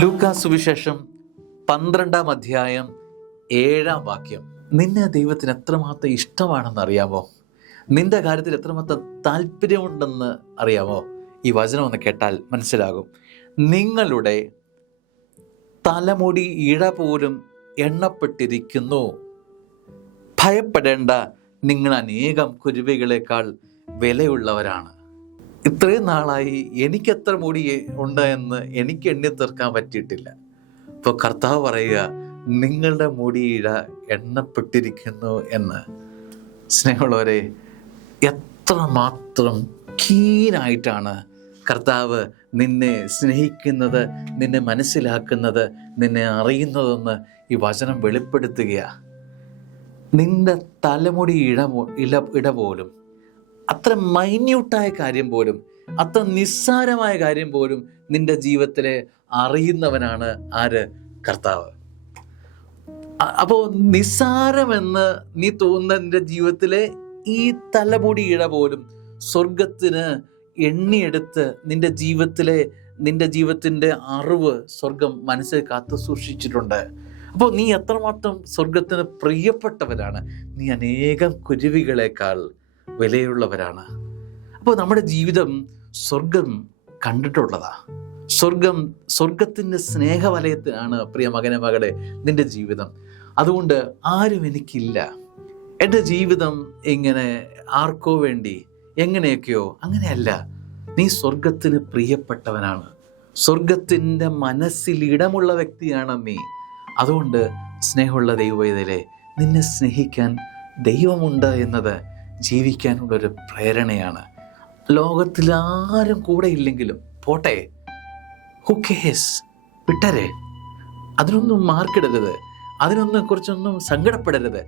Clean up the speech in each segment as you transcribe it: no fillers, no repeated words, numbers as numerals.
ലൂക്കാ സുവിശേഷം 12-ാം അധ്യായം 7-ാം വാക്യം. നിന്നെ ദൈവത്തിന് എത്രമാത്രം ഇഷ്ടമാണെന്ന് അറിയാമോ? നിന്റെ കാര്യത്തിൽ എത്രമാത്രം താല്പര്യമുണ്ടെന്ന് അറിയാമോ? ഈ വചനം ഒന്ന് കേട്ടാൽ മനസ്സിലാകും. നിങ്ങളുടെ തലമുടി ഇഴ പോലും എണ്ണപ്പെട്ടിരിക്കുന്നു. ഭയപ്പെടേണ്ട, നിങ്ങൾ അനേകം കുരുവികളെക്കാൾ വിലയുള്ളവരാണ്. ഇത്രയും നാളായി എനിക്കെത്ര മുടി ഉണ്ട് എന്ന് എനിക്ക് എണ്ണി തീർക്കാൻ പറ്റിയിട്ടില്ല. ഇപ്പോൾ കർത്താവ് പറയുക, നിങ്ങളുടെ മുടിയിഴ എണ്ണപ്പെട്ടിരിക്കുന്നു എന്ന്. സ്നേഹമുള്ളവരെ, എത്രമാത്രം കീനായിട്ടാണ് കർത്താവ് നിന്നെ സ്നേഹിക്കുന്നത്, നിന്നെ മനസ്സിലാക്കുന്നത്, നിന്നെ അറിയുന്നതെന്ന് ഈ വചനം വെളിപ്പെടുത്തുകയാണ്. നിന്റെ തലമുടി ഇട പോലും, അത്ര മൈന്യൂട്ടായ കാര്യം പോലും, അത്ര നിസ്സാരമായ കാര്യം പോലും നിന്റെ ജീവിതത്തിലെ അറിയുന്നവനാണ് ആര്? കർത്താവ്. അപ്പോൾ നിസ്സാരമെന്ന് നീ തോന്നുന്ന നിന്റെ ജീവിതത്തിലെ ഈ തലമുടി ഇഴ പോലും സ്വർഗത്തിന് എണ്ണിയെടുത്ത് നിന്റെ ജീവിതത്തിൻ്റെ അറിവ് സ്വർഗം മനസ്സിൽ കാത്തു സൂക്ഷിച്ചിട്ടുണ്ട്. അപ്പോൾ നീ എത്രമാത്രം സ്വർഗത്തിന് പ്രിയപ്പെട്ടവരാണ്. നീ അനേകം കുരുവികളെക്കാൾ വിലയുള്ളവരാണ്. അപ്പോൾ നമ്മുടെ ജീവിതം സ്വർഗം കണ്ടിട്ടുള്ളതാ. സ്വർഗത്തിൻ്റെ സ്നേഹവലയത്തിലാണ് പ്രിയ മകനെ, മകളെ, നിന്റെ ജീവിതം. അതുകൊണ്ട് ആരും എനിക്കില്ല, എൻ്റെ ജീവിതം ഇങ്ങനെ ആർക്കോ വേണ്ടി എങ്ങനെയൊക്കെയോ, അങ്ങനെയല്ല. നീ സ്വർഗത്തിന് പ്രിയപ്പെട്ടവനാണ്. സ്വർഗത്തിൻ്റെ മനസ്സിൽ ഇടമുള്ള വ്യക്തിയാണ് നീ. അതുകൊണ്ട് സ്നേഹമുള്ള ദൈവവേദനയെ, നിന്നെ സ്നേഹിക്കാൻ ദൈവമുണ്ട് എന്നത് ജീവിക്കാനുള്ളൊരു പ്രേരണയാണ്. ലോകത്തിൽ ആരും കൂടെ ഇല്ലെങ്കിലും പോട്ടെ, ഹു കേഴ്സ്, വിട്ടരെ. അതിനൊന്നും മാർക്കിടരുത്, അതിനൊന്നും കുറിച്ചൊന്നും സങ്കടപ്പെടരുത്.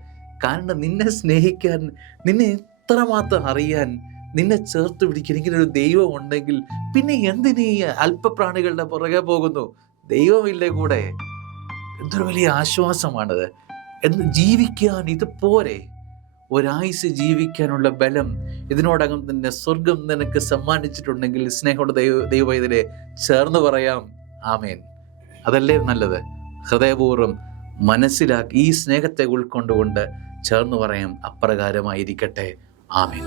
കാരണം നിന്നെ സ്നേഹിക്കാൻ, നിന്നെ എത്രമാത്രം അറിയാൻ, നിന്നെ ചേർത്ത് പിടിക്കാൻ ഇങ്ങനൊരു ദൈവം ഉണ്ടെങ്കിൽ പിന്നെ എന്തിനീ അല്പപ്രാണികളുടെ പുറകെ പോകുന്നു? ദൈവമില്ലേ കൂടെ? എന്തൊരു വലിയ ആശ്വാസമാണത്. ജീവിക്കാൻ ഇത് പോരെ? ഒരായുസ് ജീവിക്കാനുള്ള ബലം ഇതിനോടകം തന്നെ സ്വർഗം നിനക്ക് സമ്മാനിച്ചിട്ടുണ്ടെങ്കിൽ സ്നേഹമുള്ള ദൈവവേദനയെ ചേർന്ന് പറയാം ആമേൻ. അതല്ലേ നല്ലത്? ഹൃദയപൂർവ്വം മനസ്സിലാക്കി ഈ സ്നേഹത്തെ ഉൾക്കൊണ്ടുകൊണ്ട് ചേർന്ന് പറയാം, അപ്രകാരമായിരിക്കട്ടെ. ആമേൻ.